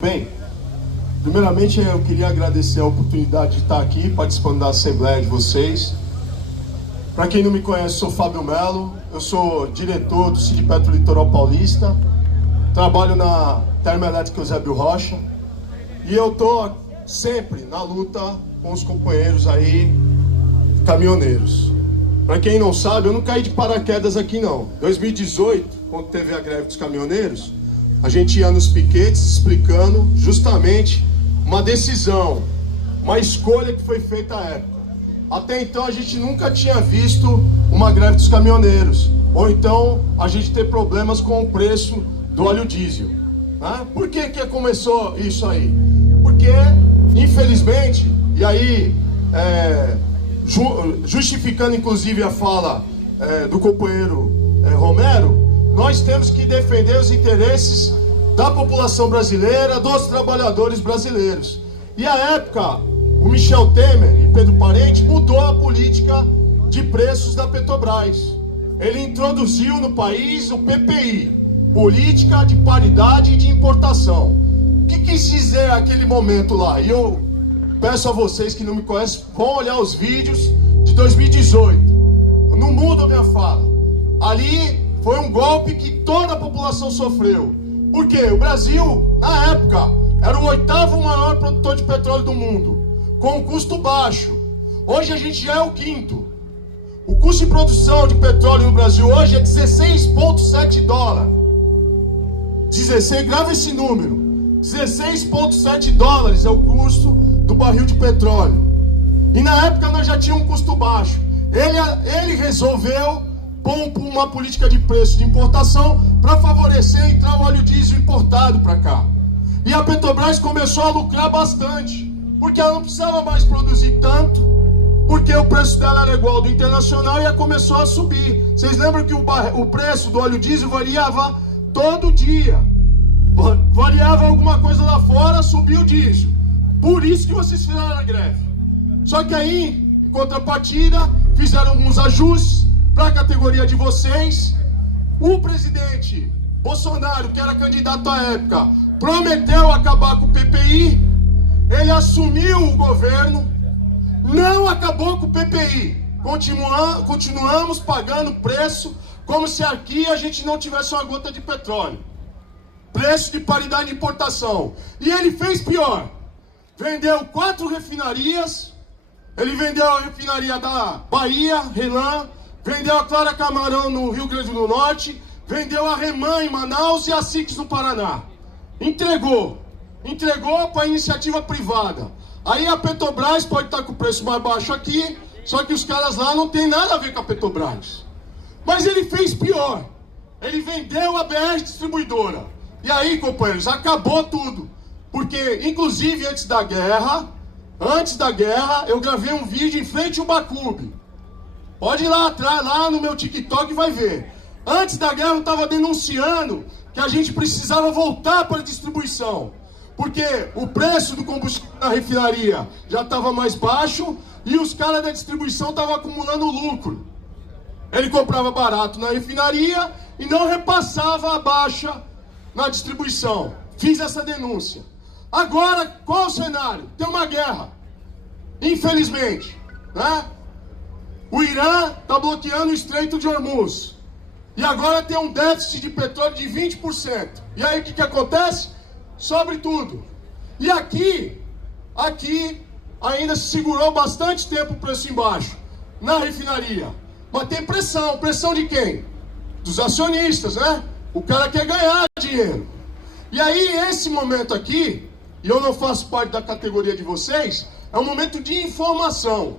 Bem, primeiramente eu queria agradecer a oportunidade de estar aqui participando da Assembleia de vocês. Para quem não me conhece, sou Fábio Melo, eu sou diretor do Sindicato Litoral Paulista, trabalho na Termoelétrica Eusébio Rocha e eu estou sempre na luta com os companheiros aí, caminhoneiros. Para quem não sabe, eu não caí de paraquedas aqui não. Em 2018, quando teve a greve dos caminhoneiros, a gente ia nos piquetes explicando justamente uma decisão, uma escolha que foi feita à época. Até então a gente nunca tinha visto uma greve dos caminhoneiros, ou então a gente ter problemas com o preço do óleo diesel. Né? Por que começou isso aí? Porque, infelizmente, e aí justificando inclusive a fala do companheiro Romero, nós temos que defender os interesses da população brasileira, dos trabalhadores brasileiros. E à época, o Michel Temer e Pedro Parente mudou a política de preços da Petrobras. Ele introduziu no país o PPI, Política de Paridade de Importação. O que quis dizer aquele momento lá? E eu peço a vocês que não me conhecem, vão olhar os vídeos de 2018. Não muda a minha fala. Ali foi um golpe que toda a população sofreu. Por quê? O Brasil, na época, era o 8º maior produtor de petróleo do mundo, com um custo baixo. Hoje a gente já é o 5º. O custo de produção de petróleo no Brasil hoje é 16,7 dólares. 16, grava esse número. 16,7 dólares é o custo do barril de petróleo. E na época nós já tínhamos um custo baixo. Ele resolveu uma política de preço de importação para favorecer entrar o óleo diesel importado para cá. E a Petrobras começou a lucrar bastante, porque ela não precisava mais produzir tanto, porque o preço dela era igual ao do internacional e ela começou a subir. Vocês lembram que o preço do óleo diesel variava todo dia? Variava alguma coisa lá fora, subiu o diesel. Por isso que vocês fizeram a greve. Só que aí, em contrapartida, fizeram alguns ajustes para a categoria de vocês. O presidente Bolsonaro, que era candidato à época, prometeu acabar com o PPI. Ele assumiu o governo, não acabou com o PPI. Continuamos pagando preço como se aqui a gente não tivesse uma gota de petróleo. Preço de paridade de importação. E ele fez pior. Vendeu 4 refinarias. Ele vendeu a refinaria da Bahia, Renan, vendeu a Clara Camarão no Rio Grande do Norte, vendeu a Reman em Manaus e a Six no Paraná. Entregou para a iniciativa privada. Aí a Petrobras pode estar com o preço mais baixo aqui, só que os caras lá não tem nada a ver com a Petrobras. Mas ele fez pior. Ele vendeu a BR Distribuidora. E aí, companheiros, acabou tudo. Porque, inclusive, antes da guerra, eu gravei um vídeo em frente ao Bacube. Pode ir lá atrás, lá no meu TikTok, vai ver. Antes da guerra eu estava denunciando que a gente precisava voltar para a distribuição. Porque o preço do combustível na refinaria já estava mais baixo e os caras da distribuição estavam acumulando lucro. Ele comprava barato na refinaria e não repassava a baixa na distribuição. Fiz essa denúncia. Agora, qual o cenário? Tem uma guerra. Infelizmente, né? O Irã está bloqueando o Estreito de Hormuz. E agora tem um déficit de petróleo de 20%. E aí o que acontece? Sobre tudo. E aqui ainda se segurou bastante tempo o preço embaixo. Na refinaria. Mas tem pressão. Pressão de quem? Dos acionistas, né? O cara quer ganhar dinheiro. E aí esse momento aqui, e eu não faço parte da categoria de vocês, é um momento de informação.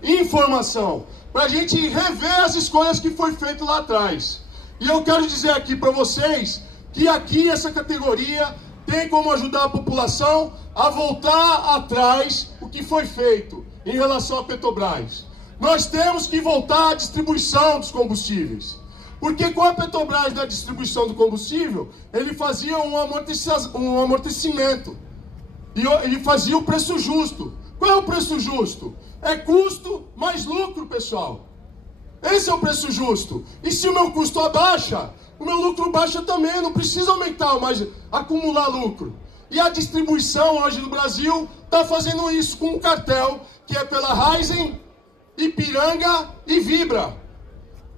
Informação, para a gente rever as escolhas que foi feito lá atrás. E eu quero dizer aqui para vocês que aqui essa categoria tem como ajudar a população a voltar atrás o que foi feito em relação à Petrobras. Nós temos que voltar à distribuição dos combustíveis. Porque com a Petrobras na distribuição do combustível, ele fazia um amortecimento. E ele fazia o preço justo. Qual é o preço justo? É custo mais lucro, pessoal. Esse é o preço justo. E se o meu custo abaixa, o meu lucro baixa também. Não precisa aumentar, mas acumular lucro. E a distribuição hoje no Brasil está fazendo isso com um cartel que é pela Raízen, Ipiranga e Vibra.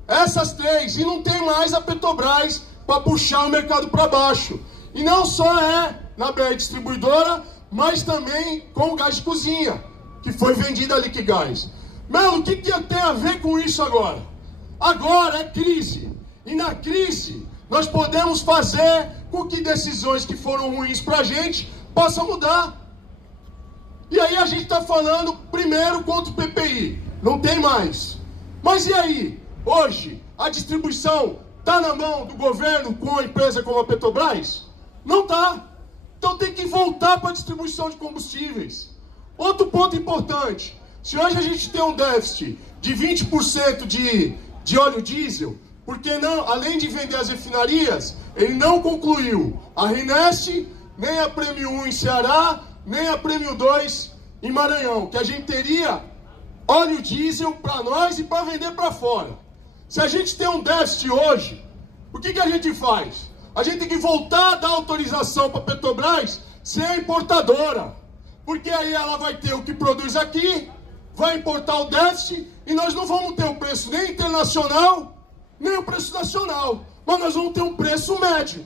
Essas três. E não tem mais a Petrobras para puxar o mercado para baixo. E não só é na BR Distribuidora, mas também com o gás de cozinha, que foi vendido a Liquigás. Mano, o que tem a ver com isso agora? Agora é crise. E na crise, nós podemos fazer com que decisões que foram ruins para a gente possam mudar. E aí a gente está falando primeiro contra o PPI. Não tem mais. Mas e aí? Hoje, a distribuição está na mão do governo com a empresa como a Petrobras? Não está. Então tem que voltar para a distribuição de combustíveis. Outro ponto importante. Se hoje a gente tem um déficit de 20% de óleo diesel, porque não, além de vender as refinarias, ele não concluiu a RNEST, nem a Prêmio 1 em Ceará, nem a Prêmio 2 em Maranhão, que a gente teria óleo diesel para nós e para vender para fora. Se a gente tem um déficit hoje, o que a gente faz? A gente tem que voltar a dar autorização para a Petrobras ser a importadora, porque aí ela vai ter o que produz aqui, vai importar o déficit e nós não vamos ter um preço nem internacional, nem um preço nacional, mas nós vamos ter um preço médio.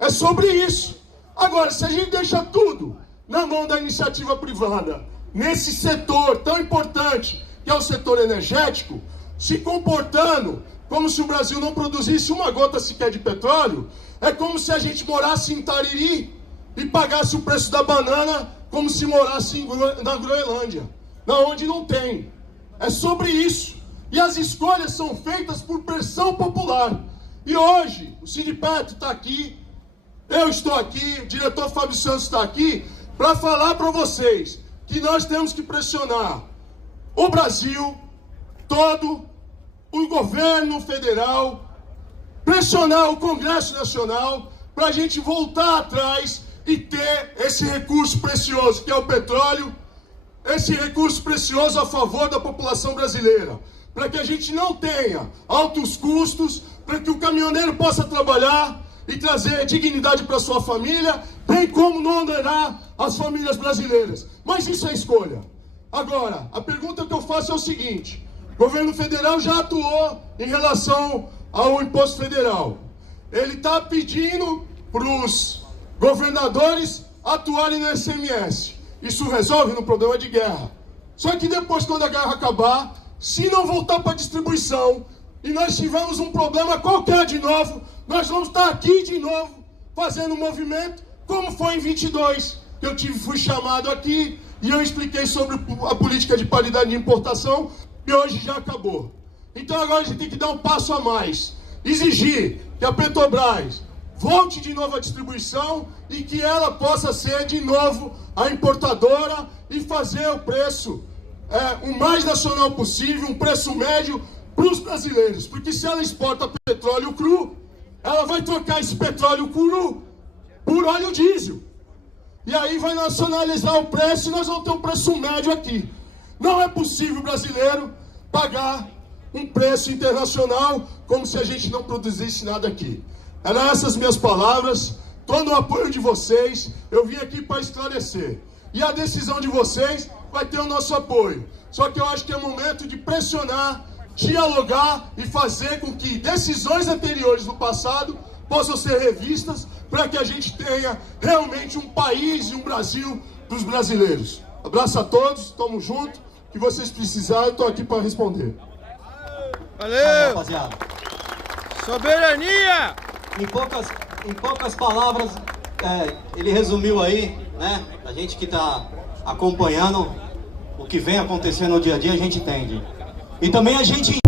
É sobre isso. Agora, se a gente deixa tudo na mão da iniciativa privada, nesse setor tão importante, que é o setor energético, se comportando como se o Brasil não produzisse uma gota sequer de petróleo, é como se a gente morasse em Tariri e pagasse o preço da banana como se morasse na Groenlândia, onde não tem. É sobre isso. E as escolhas são feitas por pressão popular. E hoje, o Sindipeto está aqui, eu estou aqui, o diretor Fábio Santos está aqui, para falar para vocês que nós temos que pressionar o Brasil todo, o governo federal, pressionar o Congresso Nacional, para a gente voltar atrás e ter esse recurso precioso que é o petróleo, esse recurso precioso a favor da população brasileira, para que a gente não tenha altos custos, para que o caminhoneiro possa trabalhar e trazer dignidade para sua família, bem como não onerar as famílias brasileiras. Mas isso é escolha. Agora, a pergunta que eu faço é o seguinte: o governo federal já atuou em relação ao imposto federal. Ele está pedindo para os governadores atuarem no ICMS. Isso resolve no problema de guerra. Só que depois, quando a guerra acabar, se não voltar para a distribuição e nós tivermos um problema qualquer de novo, nós vamos estar aqui de novo fazendo um movimento, como foi em 22, que eu fui chamado aqui e eu expliquei sobre a política de paridade de importação, e hoje já acabou. Então agora a gente tem que dar um passo a mais, exigir que a Petrobras volte de novo à distribuição e que ela possa ser de novo a importadora e fazer o preço o mais nacional possível, um preço médio para os brasileiros. Porque se ela exporta petróleo cru, ela vai trocar esse petróleo cru por óleo diesel. E aí vai nacionalizar o preço e nós vamos ter um preço médio aqui. Não é possível o brasileiro pagar um preço internacional como se a gente não produzisse nada aqui. Eram essas minhas palavras. Estou no apoio de vocês. Eu vim aqui para esclarecer. E a decisão de vocês vai ter o nosso apoio. Só que eu acho que é momento de pressionar, dialogar e fazer com que decisões anteriores no passado possam ser revistas para que a gente tenha realmente um país e um Brasil dos brasileiros. Abraço a todos, tamo junto. O que vocês precisarem, eu estou aqui para responder. Valeu, rapaziada. Soberania! Em poucas palavras, ele resumiu aí, né? A gente que está acompanhando o que vem acontecendo no dia a dia, a gente entende. E também a gente